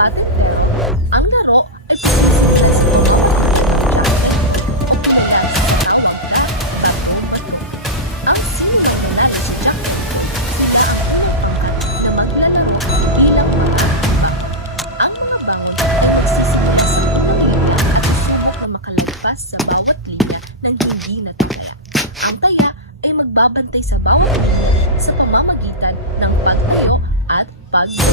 Potted Play. Ang laro ay pagsisimula sa mga o pilihan sa tawang at umano. Ang sinulat si Jackie sila ang tutungkat na maglalaro bilang mag-aarapa. Ang mga bangon ay isisimula sa unang linya at susubok na makalagpas sa bawat linya ng hindi nataya. Ang taya ay magbabantay sa bawat linya sa pamamagitan ng pagtayo at pagbaba.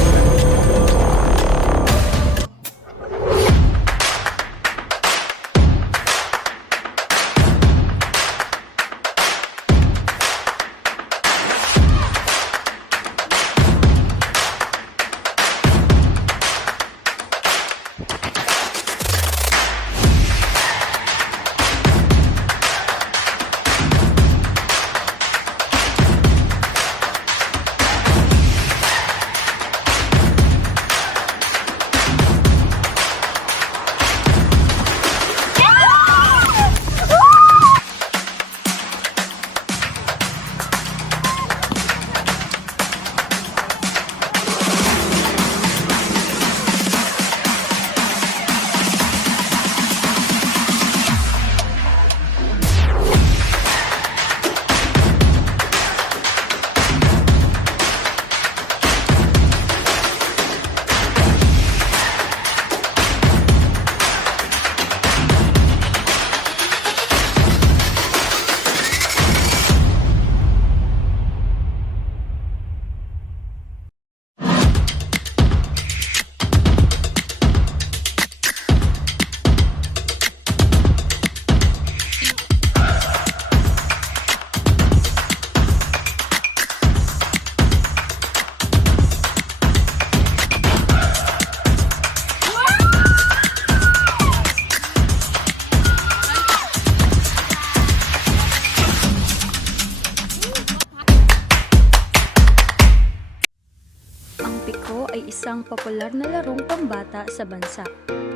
Piko ay isang popular na larong pambata sa bansa.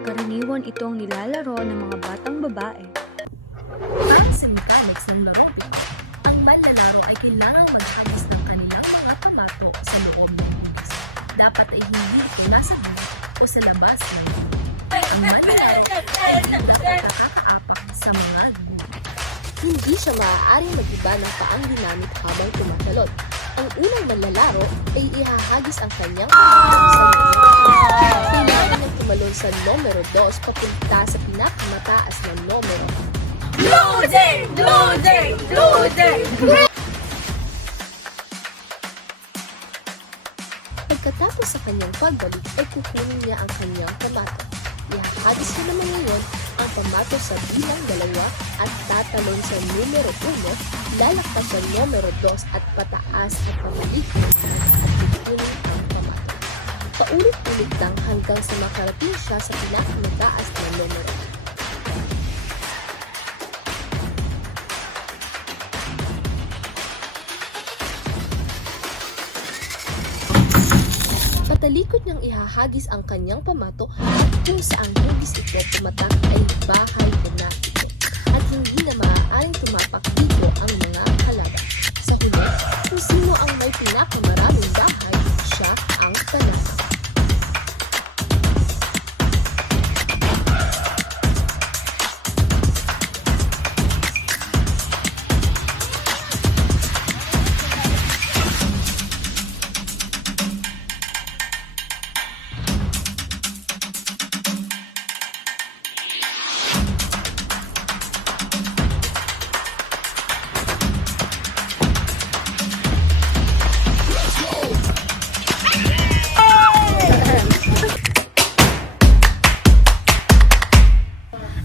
Karaniwan itong nilalaro ng mga batang babae. Para sa mechanics ng larong piko, ang manlalaro ay kailangang maghagis ng kanilang mga kamato sa loob ng hugis. Dapat ay hindi ito nasa gilid o sa labas ng hugis. Ang manlalaro ay hindi dapat nakakaapak sa mga gilid. Hindi siya maaaring mag-iba ng paang ginamit habang tumatalon. Ang unang manlalaro ay ihahagis ang kanyang kamato sa numero. Kailangan niyang tumalon sa numero 2 papunta sa pinakamataas na numero. Loading! Loading! Loading! Pagkatapos sa kanyang pagbalik ay kukunin niya ang kanyang pamato. Ihahagis niya naman ngayon ang pamato sa bilang 2 at tatalon sa numero 1, lalakpas sa numero 2 at pataas at pabalik at kukunin ang pamato. Paulit-ulit lang hanggang sa makarating siya sa pinakamataas na numero. Patalikod niyang ihahagis ang kanyang pamato at kung saang hugis ito pumatak ay bahay na ito. At hindi na maaaring tumapak dito ang mga kalaban. Sa huli, kung sino ang may pinakamaraming bahay, siya ang panalo.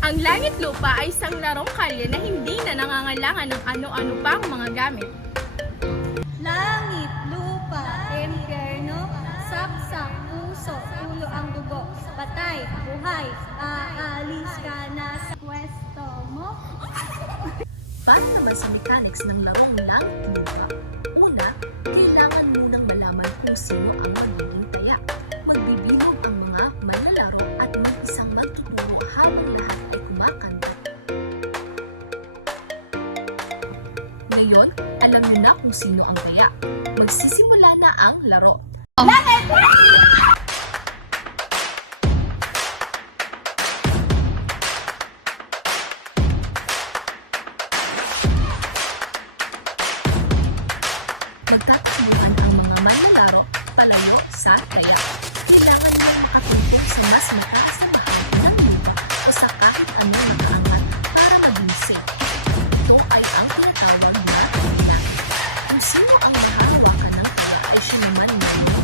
Ang langit lupa ay isang larong kalye na hindi na nangangailangan ng ano-ano pang mga gamit. Langit, lupa, impyerno, saksak, puso, ulo ang dugo, patay, buhay, aalis ka na sa pwesto mo. Para naman sa mechanics ng larong langit lupa, una, kailangan munang malaman kung sino ang magiging taya. Magbibilog ang mga manlalaro at may isang magtuturo habang lahat ay kumakanta. Ngayon, alam niyo na kung sino ang taya. Magsisimula na ang laro. mas mataas na bahagi ng lupa o sa kahit anong nakaangat para maging safe. Ito ay ang tinatawag na langit. Kung sino ang mahahawakan ng pera ay siya naman mayroon.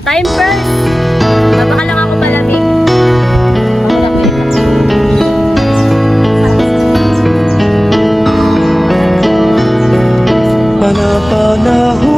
Time first! Babaka lang ako malamig. Panapanahon